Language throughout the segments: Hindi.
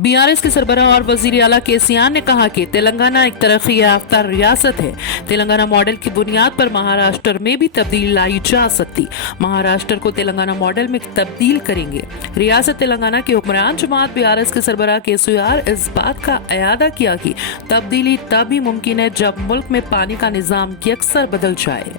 बीआरएस के सरबराह और वजीर आला केसीआर ने कहा कि तेलंगाना एक तरक्की याफ्ता रियासत है। तेलंगाना मॉडल की बुनियाद पर महाराष्ट्र में भी तब्दीली लाई जा सकती। महाराष्ट्र को तेलंगाना मॉडल में तब्दील करेंगे। रियासत तेलंगाना के हुक्मरान जमात बीआरएस के सरबराह केसीआर इस बात का अयादा किया कि तब्दीली तभी मुमकिन है जब मुल्क में पानी का निजाम यकसर बदल जाए।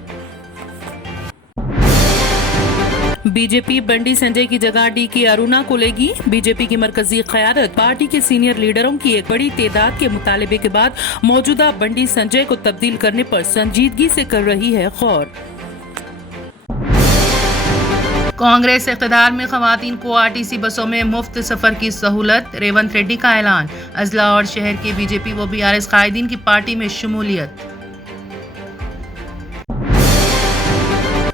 बीजेपी बंडी संजय की जगह डी के अरुणा को लेगी। बीजेपी की मरकजी क़यादत पार्टी के सीनियर लीडरों की एक बड़ी तादाद के मुतालबे के बाद मौजूदा बंडी संजय को तब्दील करने पर संजीदगी से कर रही है गौर। कांग्रेस इक़्तिदार में ख़वातीन को आरटीसी बसों में मुफ्त सफर की सहूलत। रेवंत रेड्डी का ऐलान। अजला और शहर के बीजेपी व बीआरएस कायदीन की पार्टी में शमूलियत।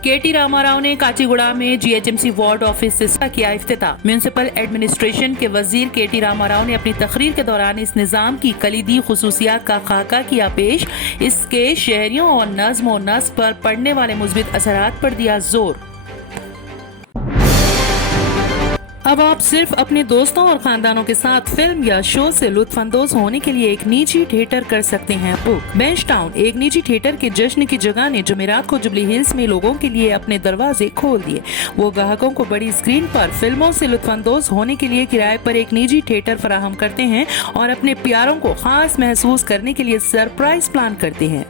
केटी रामाराव ने काचीगुड़ा में जीएचएमसी वार्ड ऑफिस से किया इफ्तिताह। म्यूनिसिपल एडमिनिस्ट्रेशन के वजीर केटी रामाराव ने अपनी तकरीर के दौरान इस निज़ाम की कलीदी खुसूसियात का खाका किया पेश। इसके शहरियों और नज़्म और नस्क पर पड़ने वाले मुस्बित असरात पर दिया जोर। अब आप सिर्फ अपने दोस्तों और खानदानों के साथ फिल्म या शो से लुत्फानंदोज होने के लिए एक निजी थिएटर कर सकते हैं बुक। बेंच टाउन एक निजी थिएटर के जश्न की जगह ने जुमेरात को जुबली हिल्स में लोगों के लिए अपने दरवाजे खोल दिए। वो ग्राहकों को बड़ी स्क्रीन पर फिल्मों से लुत्फानंदोज होने के लिए किराए पर एक निजी थिएटर फराहम करते हैं और अपने प्यारों को खास महसूस करने के लिए सरप्राइज प्लान करते हैं।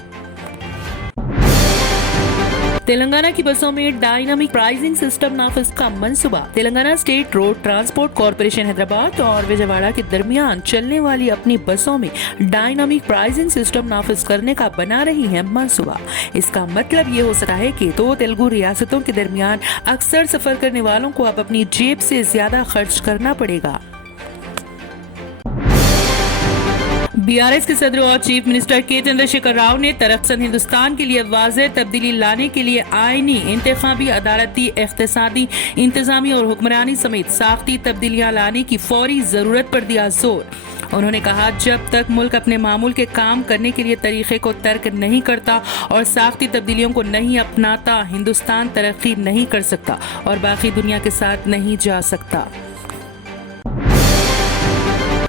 तेलंगाना की बसों में डायनामिक प्राइसिंग सिस्टम नाफिज का मंसूबा। Telangana state road transport corporation Hyderabad और विजयवाड़ा के दरमियान चलने वाली अपनी बसों में डायनामिक प्राइसिंग सिस्टम नाफिज करने का बना रही है मंसूबा। इसका मतलब ये हो सकता है कि दो तेलुगु रियासतों के दरमियान अक्सर सफर करने वालों को अब अपनी जेब से ज्यादा खर्च करना पड़ेगा। बीआरएस के सदर और चीफ मिनिस्टर के चंद्रशेखर राव ने तरक्कन हिंदुस्तान के लिए वाज़ेह तब्दीली लाने के लिए आईनी, इंतखाबी, अदालती, इक़्तिसादी, इंतजामी और हुक्मरानी समेत साख्ती तब्दीलियां लाने की फौरी जरूरत पर दिया जोर। उन्होंने कहा, जब तक मुल्क अपने मामूल के काम करने के लिए तरीके को तर्क नहीं करता और साख्ती तब्दीलियों को नहीं अपनाता, हिंदुस्तान तरक्की नहीं कर सकता और बाकी दुनिया के साथ नहीं जा सकता।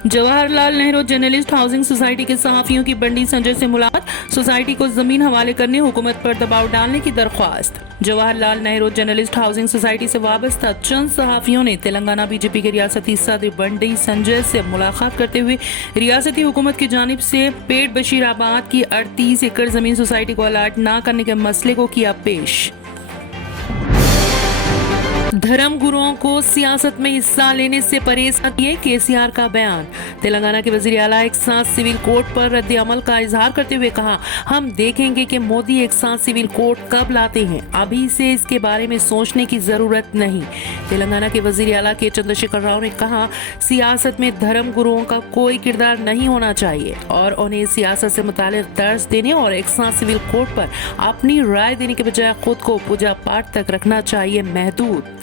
Jawaharlal Nehru journalist housing society के सहाफियों की बंडी संजय से मुलाकात। सोसाइटी को जमीन हवाले करने, हुकूमत पर दबाव डालने की दरख्वास्त। Jawaharlal Nehru journalist housing society से वाबस्ता चंद सहाफियों ने तेलंगाना बीजेपी के रियासती सदर बंडी संजय से मुलाकात करते हुए रियासती हुकूमत की जानिब से पेट बशीराबाद की 38 एकड़ जमीन सोसाइटी को अलाट न करने के मसले को किया पेश। धर्म गुरुओं को सियासत में हिस्सा लेने से परहेज किए, केसीआर का बयान। तेलंगाना के वजीर आला एक साथ सिविल कोड पर रद्द अमल का इजहार करते हुए कहा, हम देखेंगे कि मोदी एक साथ सिविल कोड कब लाते हैं, अभी से इसके बारे में सोचने की जरूरत नहीं। तेलंगाना के वजीर आला के चंद्रशेखर राव ने कहा, सियासत में धर्म गुरुओं का कोई किरदार नहीं होना चाहिए और उन्हें सियासत से मुतालिक दर्ज देने और एक साथ सिविल कोड पर अपनी राय देने के बजाय खुद को पूजा पाठ तक रखना चाहिए महदूद।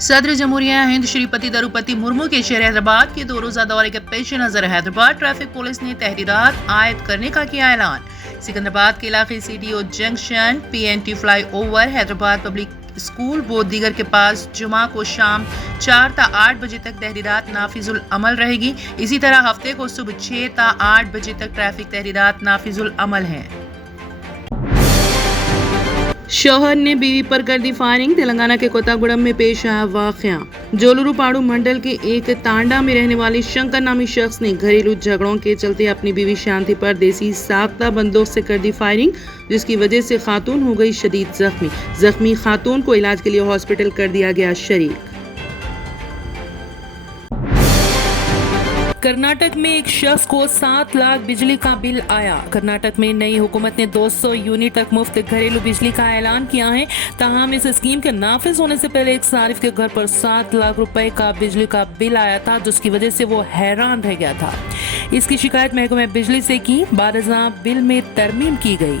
सदर जमहूरिया हिंद श्रीपति द्रौपदी मुर्मू के शहर हैदराबाद के 2 रोजा दौरे के पेश नजर हैदराबाद ट्रैफिक पुलिस ने तहरीरात आयद करने का किया ऐलान। सिकंदराबाद के इलाके CTO junction, PNT fly over, Hyderabad public school व दीगर के पास जुमा को शाम 4 ता 8 बजे तक तहरीरात नाफिजुल अमल रहेगी। इसी तरह हफ्ते को सुबह 6 ता 8 बजे तक ट्रैफिक तहरीरात नाफिजुल अमल हैं। शौहर ने बीवी पर कर दी फायरिंग। तेलंगाना के कोतागुड़म में पेश आया वाकया। जोलुरुपाड़ू मंडल के एक तांडा में रहने वाले शंकर नामी शख्स ने घरेलू झगड़ों के चलते अपनी बीवी शांति पर देसी साख्ता बंदूक से कर दी फायरिंग, जिसकी वजह से खातून हो गई शदीद जख्मी खातून को इलाज के लिए हॉस्पिटल कर दिया गया शरीक। कर्नाटक में एक शख्स को 7 लाख बिजली का बिल आया। कर्नाटक में नई हुकूमत ने 200 यूनिट तक मुफ्त घरेलू बिजली का ऐलान किया है। ताहम इस स्कीम के नाफिज होने से पहले एक सारिफ के घर पर 7 लाख रुपए का बिजली का बिल आया था, जिसकी वजह से वो हैरान रह गया था। इसकी शिकायत महकमे बिजली से की। बाद बिल में तरमीम की गई।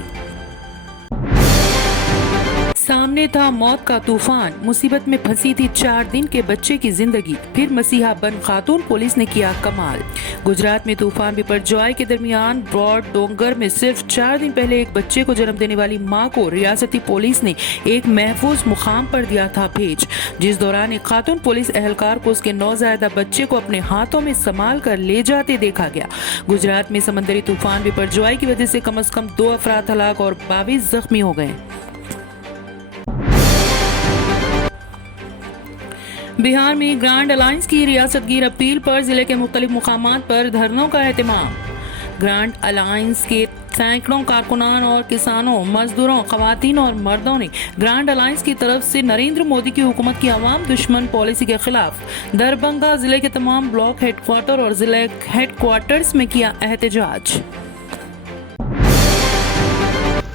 सामने था मौत का तूफान, मुसीबत में फंसी थी 4 दिन के बच्चे की जिंदगी, फिर मसीहा बन खातून पुलिस ने किया कमाल। गुजरात में तूफान बिपरजॉय के दरमियान ब्रॉड डोंगर में सिर्फ 4 दिन पहले एक बच्चे को जन्म देने वाली मां को रियासती पुलिस ने एक महफूज मुकाम पर दिया था भेज, जिस दौरान एक खातून पुलिस एहलकार को उसके नौज़ायदा बच्चे को अपने हाथों में संभाल कर ले जाते देखा गया। गुजरात में समंदरी तूफान बिपरजॉय की वजह से कम से कम 2 अफराद हलाक और 22 जख्मी हो गए। बिहार में ग्रैंड अलायंस की रियासतगीर अपील पर जिले के मुख्तलिफ मुकामात पर धरनों का एहतमाम। ग्रैंड अलायंस के सैकड़ों कारकुनान और किसानों, मजदूरों, खवातीन और मर्दों ने ग्रैंड अलायंस की तरफ से नरेंद्र मोदी की हुकूमत की अवाम दुश्मन पॉलिसी के खिलाफ दरभंगा जिले के तमाम ब्लॉक हेडक्वार्टर और जिले हेडक्वार्टर्स में किया एहतजाज।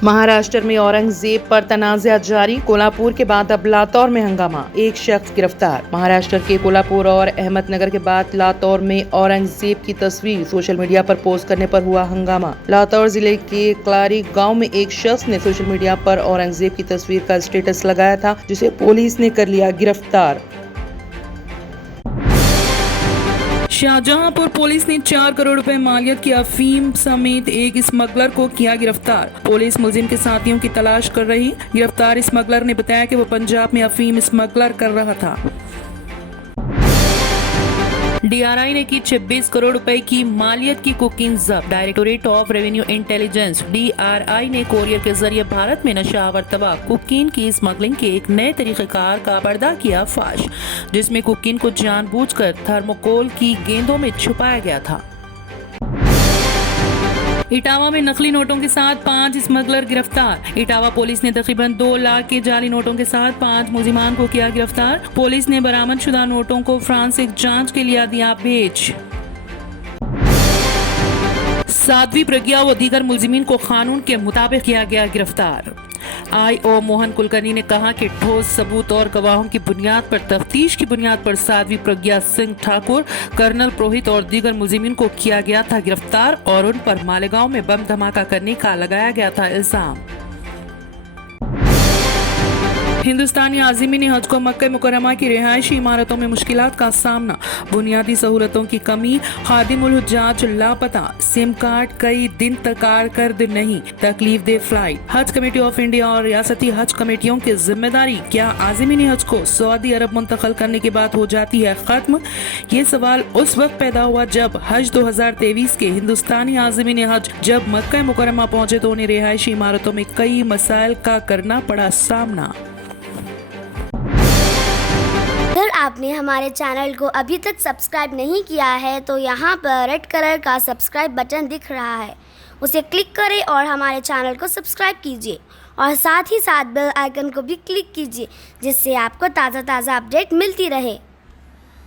महाराष्ट्र में औरंगजेब पर तनाज़ा जारी, कोल्हापुर के बाद अब लातौर में हंगामा, एक शख्स गिरफ्तार। महाराष्ट्र के कोल्हापुर और अहमदनगर के बाद लातौर में औरंगजेब की तस्वीर सोशल मीडिया पर पोस्ट करने पर हुआ हंगामा। लातौर जिले के क्लारी गांव में एक शख्स ने सोशल मीडिया पर औरंगजेब की तस्वीर का स्टेटस लगाया था, जिसे पुलिस ने कर लिया गिरफ्तार। शाहजहांपुर पुलिस ने 4 करोड़ रुपए मालियत की अफीम समेत एक स्मगलर को किया गिरफ्तार। पुलिस मुलजिम के साथियों की तलाश कर रही। गिरफ्तार स्मगलर ने बताया कि वो पंजाब में अफीम स्मगलर कर रहा था। डीआरआई ने की 26 करोड़ रुपए की मालियत की कोकीन जब्त। Directorate of revenue intelligence DRI ने कोरियर के जरिए भारत में नशावर तबाक कोकीन की स्मगलिंग के एक नए तरीकेकार का पर्दा किया फाश, जिसमें कोकीन को जानबूझकर थर्मोकोल की गेंदों में छुपाया गया था। इटावा में नकली नोटों के साथ 5 स्मगलर गिरफ्तार। इटावा पुलिस ने तकरीबन 2 लाख के जाली नोटों के साथ 5 मुलजिमान को किया गिरफ्तार। पुलिस ने बरामदशुदा नोटों को फ्रांसिक जांच के लिए दिया भेज। साध्वी प्रज्ञा व दीगर मुलजिमीन को कानून के मुताबिक किया गया गिरफ्तार। आईओ मोहन कुलकर्णी ने कहा कि ठोस सबूत और गवाहों की बुनियाद पर तफ्तीश की बुनियाद पर साध्वी प्रज्ञा सिंह ठाकुर, कर्नल पुरोहित और दीगर मुलजिमीन को किया गया था गिरफ्तार और उन पर मालेगांव में बम धमाका करने का लगाया गया था इल्जाम। हिंदुस्तानी आज़मीन हज को मक्का मुकर्रमा की रिहायशी इमारतों में मुश्किलात का सामना, बुनियादी सहूलतों की कमी, खादिमुल हुज्जाज लापता, सिम कार्ड कई दिन तक कारकर्द नहीं, तकलीफ दे फ्लाइट। हज कमेटी ऑफ इंडिया और रियासती हज कमेटियों की जिम्मेदारी क्या आज़मीन हज को सऊदी अरब मुंतकिल करने के बाद हो जाती है खत्म? ये सवाल उस वक्त पैदा हुआ जब हज 2023 के हिंदुस्तानी आज़मीन हज जब मक्का मुकर्रमा पहुंचे तो उन्हें रिहायशी इमारतों में कई मसाइल का करना पड़ा सामना। अगर आपने हमारे चैनल को अभी तक सब्सक्राइब नहीं किया है तो यहाँ पर रेड कलर का सब्सक्राइब बटन दिख रहा है, उसे क्लिक करें और हमारे चैनल को सब्सक्राइब कीजिए और साथ ही साथ बेल आइकन को भी क्लिक कीजिए, जिससे आपको ताज़ा अपडेट मिलती रहे।